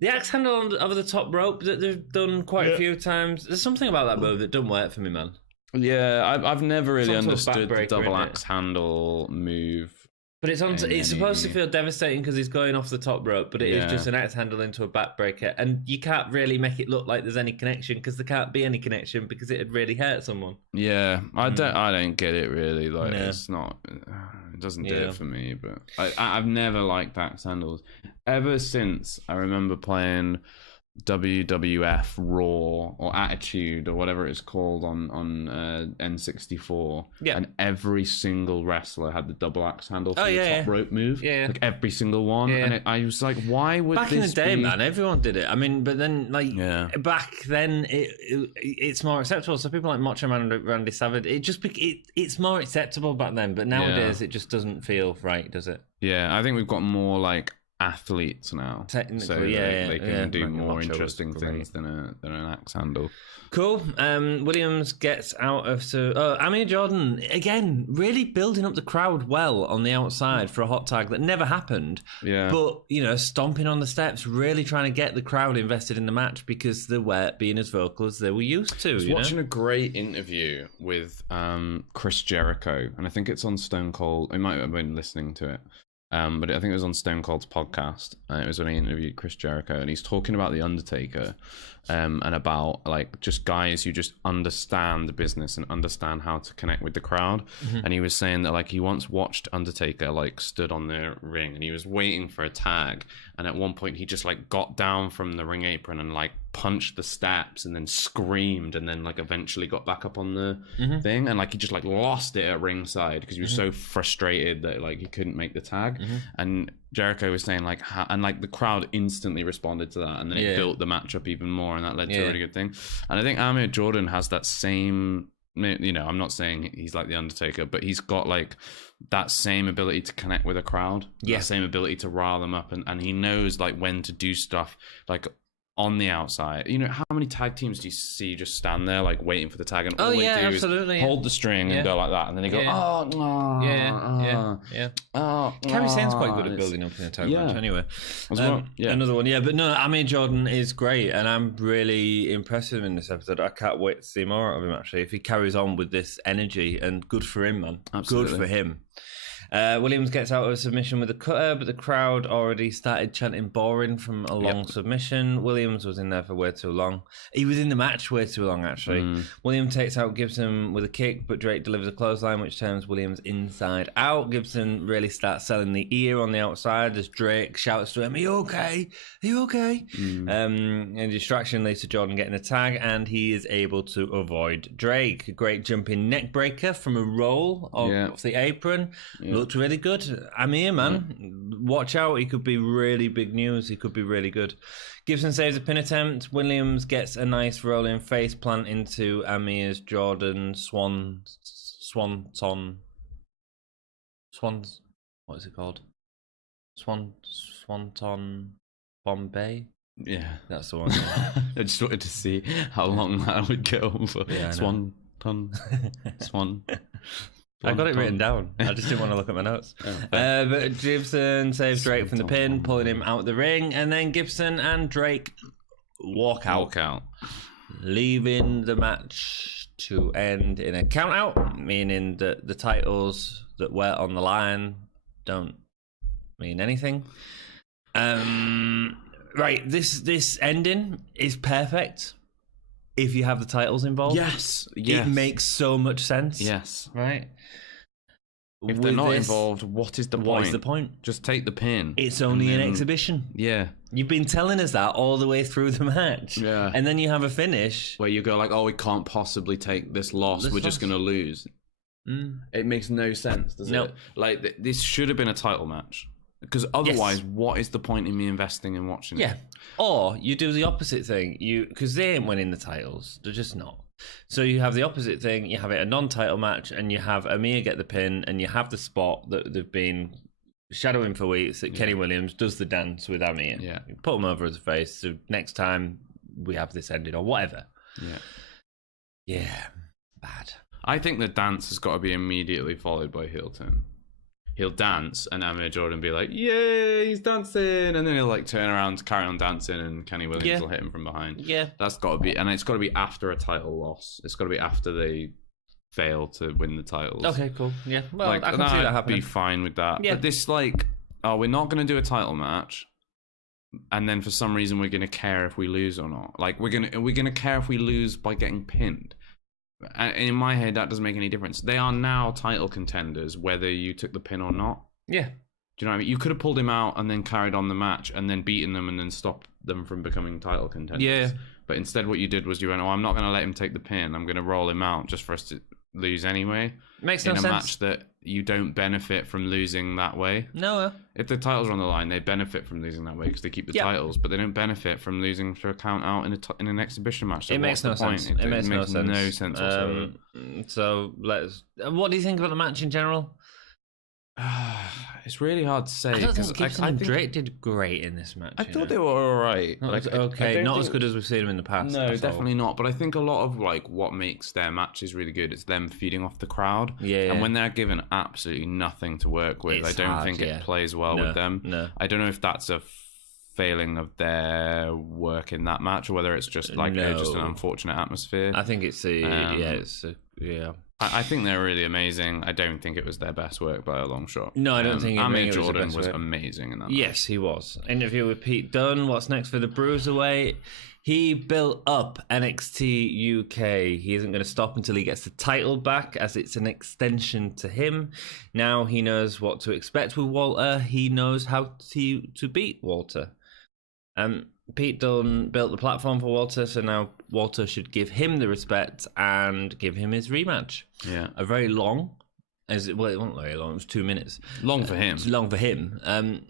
The axe handle over the top rope that they've done quite a few times. There's something about that move that doesn't work for me, man. Yeah, I've never really understood the double axe handle move. But it's supposed to feel devastating because he's going off the top rope, but it is just an axe handle into a backbreaker, and you can't really make it look like there's any connection because there can't be any connection because it'd really hurt someone. Yeah, I don't get it really. Like it's not, it doesn't do it for me. But I've never liked axe handles ever since I remember playing WWF Raw or Attitude or whatever it's called on N64. Yeah. And every single wrestler had the double axe handle for the top rope move. Yeah. Like every single one. Yeah. And I was like, why would back in the day, man, everyone did it. I mean, but then back then it's more acceptable. So people like Macho Man and Randy Savage, it's more acceptable back then. But nowadays it just doesn't feel right, does it? Yeah, I think we've got more like athletes now, technically, so they can do more interesting things than an axe handle. Cool. Williams gets out of Amir Jordan again, really building up the crowd well on the outside for a hot tag that never happened. Yeah, but stomping on the steps, really trying to get the crowd invested in the match because they weren't being as vocal as they were used to. I was watching a great interview with Chris Jericho, and I think it's on Stone Cold. I might have been listening to it. But I think it was on Stone Cold's podcast, and it was when he interviewed Chris Jericho, and he's talking about The Undertaker, and about like just guys who just understand the business and understand how to connect with the crowd. Mm-hmm. And he was saying that like he once watched Undertaker like stood on the ring and he was waiting for a tag, and at one point he just like got down from the ring apron and like punched the steps and then screamed and then like eventually got back up on the thing, and like he just like lost it at ringside because he was so frustrated that like he couldn't make the tag. And Jericho was saying like and like the crowd instantly responded to that, and then it built the match up even more, and that led to a really good thing. And I think Amir Jordan has that same, I'm not saying he's like the Undertaker, but he's got like that same ability to connect with a crowd, that same ability to rile them up, and he knows like when to do stuff like on the outside. How many tag teams do you see just stand there like waiting for the tag, and all they do is hold the string and go like that, and then they go Kacy Sane's quite good at building up in a tag match anyway. Another one, but no, Amir Jordan is great, and I'm really impressed with him in this episode. I can't wait to see more of him actually, if he carries on with this energy, and good for him, man. Absolutely. Good for him. Williams gets out of a submission with a cutter, but the crowd already started chanting boring from a long submission. Williams was in there for way too long. He was in the match way too long, actually. Williams takes out Gibson with a kick, but Drake delivers a clothesline, which turns Williams inside out. Gibson really starts selling the ear on the outside as Drake shouts to him, "Are you okay? Are you okay?" And distraction leads to Jordan getting a tag, and he is able to avoid Drake. A great jumping neck breaker from a roll off the apron. Looked really good. Amir, man, watch out. He could be really big news. He could be really good. Gibson saves a pin attempt. Williams gets a nice rolling face plant into Amir's Jordan Swanton. What is it called? Swanton Bombay? Yeah. That's the one. I just wanted to see how long that would go for. Yeah, Swan. I got it written down. I just didn't want to look at my notes. But Gibson saves Drake from the pin, pulling him out of the ring, and then Gibson and Drake walk out, leaving the match to end in a count out, meaning that the titles that were on the line don't mean anything. Right, this ending is perfect if you have the titles involved. Yes. It makes so much sense. Yes. Right? If they're not involved, what is the point? What is the point? Just take the pin. It's only an exhibition. Yeah. You've been telling us that all the way through the match. Yeah. And then you have a finish where you go like, we can't possibly take this loss. We're just going to lose. It makes no sense, does it? Like, this should have been a title match. Because otherwise, what is the point in me investing in watching it? Yeah. Or you do the opposite thing. Because they ain't winning the titles. They're just not. So you have the opposite thing. You have it a non-title match, and you have Amir get the pin, and you have the spot that they've been shadowing for weeks that Kenny Williams does the dance with Amir. Yeah. You put him over as a face. So next time we have this ended or whatever. Yeah. Yeah. Bad. I think the dance has got to be immediately followed by heel turn. He'll dance, and Amir Jordan be like, "Yay, he's dancing!" And then he'll like turn around, carry on dancing, and Kenny Williams will hit him from behind. Yeah, that's got to be, and it's got to be after a title loss. It's got to be after they fail to win the titles. Okay, cool. Yeah, well, like, I can see that I'd happening. be fine with that. Yeah. But this, like, we're not going to do a title match, and then for some reason we're going to care if we lose or not. Like, we're gonna care if we lose by getting pinned. And in my head, that doesn't make any difference. They are now title contenders, whether you took the pin or not. Yeah. Do you know what I mean? You could have pulled him out and then carried on the match and then beaten them and then stopped them from becoming title contenders. Yeah. But instead what you did was you went, I'm not going to let him take the pin. I'm going to roll him out just for us to lose anyway. Makes no sense. In a match that you don't benefit from losing that way. No. If the titles are on the line, they benefit from losing that way because they keep the titles, but they don't benefit from losing for a count out in an exhibition match. So it makes no sense. It makes no sense whatsoever. So what do you think about the match in general? It's really hard to say. I don't think Gibson and Drake did great in this match. I thought they were alright. Okay, not as good as we've seen them in the past. No, definitely not. But I think a lot of like what makes their matches really good is them feeding off the crowd. Yeah. And when they're given absolutely nothing to work with, I don't think it plays well with them. No. I don't know if that's a failing of their work in that match or whether it's just like just an unfortunate atmosphere. I think it's I think they're really amazing. I don't think it was their best work by a long shot. No, I don't think Amir Jordan was amazing in that match. Yes, he was. Interview with Pete Dunne. What's next for the Bruiserweight? He built up NXT UK. He isn't going to stop until he gets the title back, as it's an extension to him. Now he knows what to expect with Walter. He knows how to beat Walter. Pete Dunne built the platform for Walter, so now Walter should give him the respect and give him his rematch. Yeah. A very long, it wasn't very long, it was 2 minutes. Long for him. Long for him. And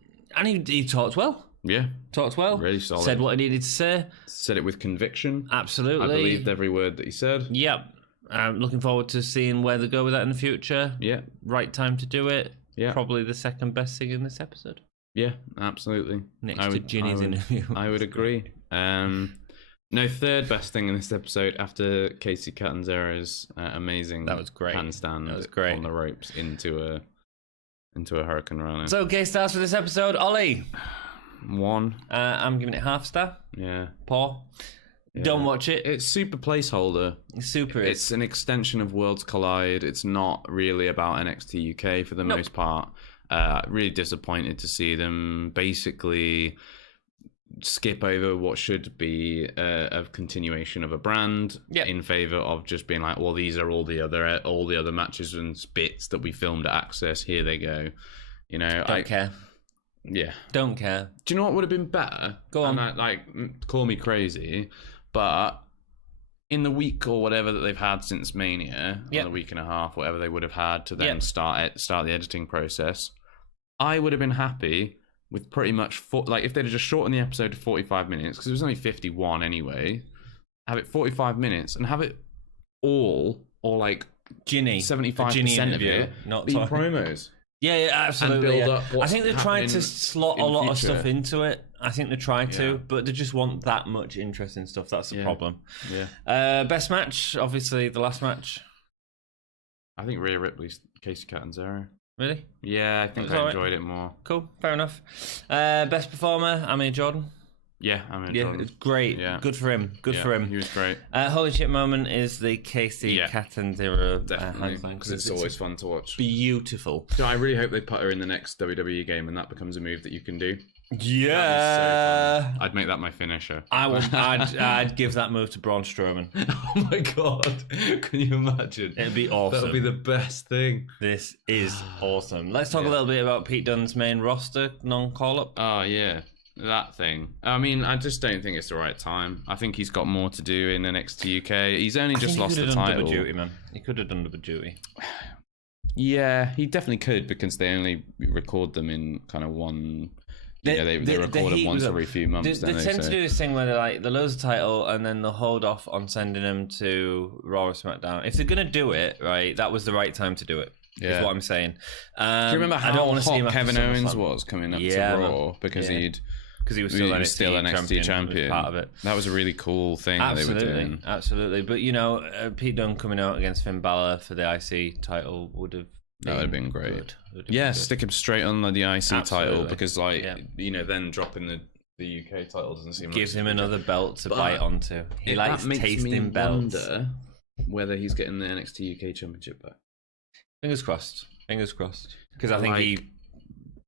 he talked well. Yeah. Talked well. Really solid. Said what he needed to say. Said it with conviction. Absolutely. I believed every word that he said. Yep. I'm looking forward to seeing where they go with that in the future. Yeah. Right time to do it. Yeah. Probably the second best thing in this episode. Yeah, absolutely. Next to Ginny's interview. I would agree. No, third best thing in this episode after Kacy Catanzaro's amazing handstand that was great. on the ropes into a Hurricane Rana. So, okay, stars for this episode. Ollie. 1. I'm giving it half star. Yeah. Paul. Yeah. Don't watch it. It's super placeholder. It's an extension of Worlds Collide. It's not really about NXT UK for the most part. Really disappointed to see them basically skip over what should be a continuation of a brand in favor of just being like, well, these are all the other matches and bits that we filmed at Access. Here they go. You know, don't care. Yeah, don't care. Do you know what would have been better? Go on. And call me crazy, but in the week or whatever that they've had since Mania, or the week and a half, whatever they would have had to then start the editing process, I would have been happy with pretty much if they'd have just shortened the episode to 45 minutes, because it was only 51 anyway. Have it 45 minutes and have it all, or like Ginny, 75% of it, not be promos. Yeah, absolutely. And build up I think they're trying to slot a lot of stuff into it. I think they're trying to, but they just want that much interesting stuff. That's the problem. Yeah. Best match, obviously, the last match. I think Rhea Ripley's Kacy Catanzaro. Really? Yeah, I think I enjoyed it more. Cool, fair enough. Best performer, Amir Jordan. Yeah, Jordan. It's great. Yeah. Good for him. Good for him. He was great. Holy shit moment is the Kacy Catanzaro. Definitely, because it's always fun to watch. Beautiful. So I really hope they put her in the next WWE game and that becomes a move that you can do. Yeah. So I'd make that my finisher. I'd give that move to Braun Strowman. Oh my god. Can you imagine? It'd be awesome. That would be the best thing. This is awesome. Let's talk a little bit about Pete Dunne's main roster non-call-up. Oh, yeah. That thing. I mean, I just don't think it's the right time. I think he's got more to do in NXT UK. He's only just lost the title. Double duty, man. He could have done double duty. Yeah, he definitely could, because they only record them in kind of one... they record them once every few months. They tend to do this thing where they lose the title and then they'll hold off on sending them to Raw or SmackDown. If they're going to do it, right, that was the right time to do it. Yeah. Is what I'm saying. Do you remember how hot Kevin Owens was coming up to Raw? Because he was still NXT champion. Part of it. That was a really cool thing that they were doing. Absolutely. But, you know, Pete Dunne coming out against Finn Balor for the IC title would have been great. Stick him straight on the IC title, because, then dropping the UK title doesn't seem gives him another belt to bite onto. He likes tasting belts. whether he's getting the NXT UK Championship back. Fingers crossed. Fingers crossed. Because I think he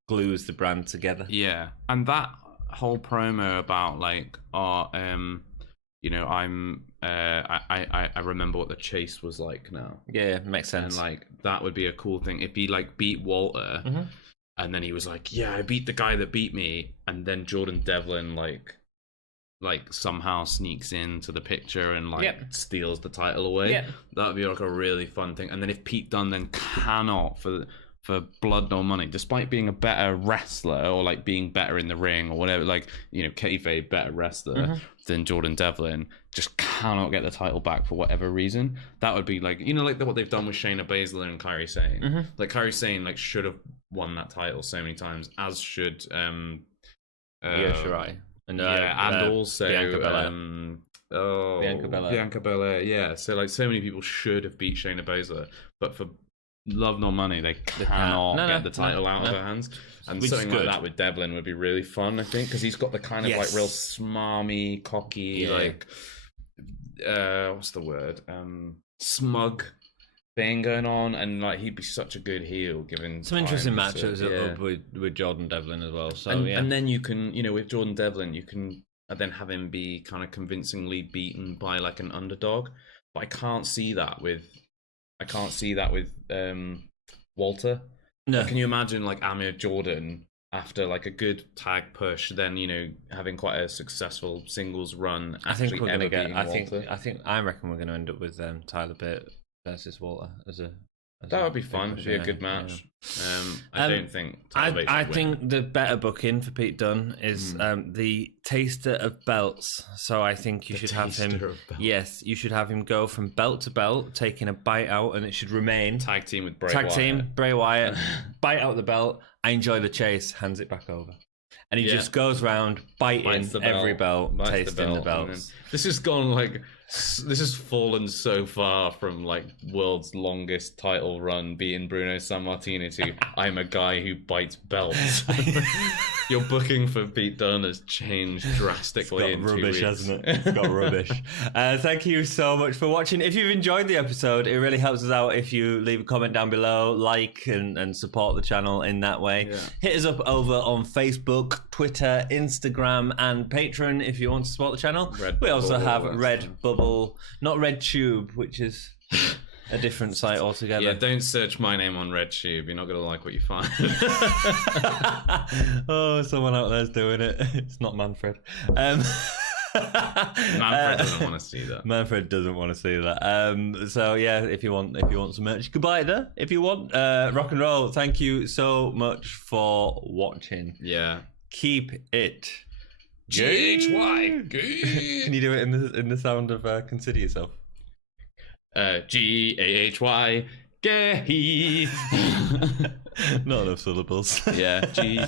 glues the brand together. Yeah, and that whole promo about like, you know, I remember what the chase was like now. Yeah, makes sense. And like that would be a cool thing if he like beat Walter, and then he was like, yeah, I beat the guy that beat me, and then Jordan Devlin like somehow sneaks into the picture and like steals the title away. That would be like a really fun thing. And then if Pete Dunne then cannot for blood nor money, despite being a better wrestler or like being better in the ring or whatever, like, you know, kayfabe better wrestler than Jordan Devlin, just cannot get the title back for whatever reason, that would be like, you know, like what they've done with Shayna Baszler and Kairi Sane. Like Kairi Sane like should have won that title so many times, as should Shirai. And also Bianca Belair. Yeah, so like so many people should have beat Shayna Baszler, but for love nor money they cannot get the title out of their hands. And something like that with Devlin would be really fun, I think, because he's got the kind of like real smarmy, cocky, like what's the word, smug thing going on, and like he'd be such a good heel given some interesting matches with Jordan Devlin as well. So and then you can, you know, with Jordan Devlin you can then have him be kind of convincingly beaten by like an underdog, but I can't see that with Walter. No. Like, can you imagine like Amir Jordan after like a good tag push, then, you know, having quite a successful singles run? I think we're gonna get. I reckon we're gonna end up with Tyler Bate versus Walter that would be fun. It'd be a good match. I don't think. I think the better booking for Pete Dunne is the taster of belts. So I think you should have him. Yes, you should have him go from belt to belt, taking a bite out, and it should remain tag team with Bray Wyatt. Bite out the belt. I enjoy the chase. Hands it back over. And he just goes around biting every belt, tasting the belts. This has gone like. This has fallen so far from like world's longest title run being Bruno Sammartino to I'm a guy who bites belts. Your booking for Pete Dunne has changed drastically. It's got rubbish, hasn't it? It's got rubbish. Thank you so much for watching. If you've enjoyed the episode, it really helps us out if you leave a comment down below, like and support the channel in that way. Hit us up over on Facebook, Twitter, Instagram, and Patreon if you want to support the channel. We also have Redbubble, not RedTube, which is a different site altogether. Yeah, don't search my name on RedTube. You're not going to like what you find. Oh, someone out there's doing it. It's not Manfred. Manfred doesn't want to see that. Manfred doesn't want to see that. So yeah, if you want some merch, you can buy it there if you want. Rock and roll. Thank you so much for watching. Yeah. Keep it GHY. Can you do it in the sound of Consider Yourself? GAHY. Gay. Not enough syllables. Yeah. G.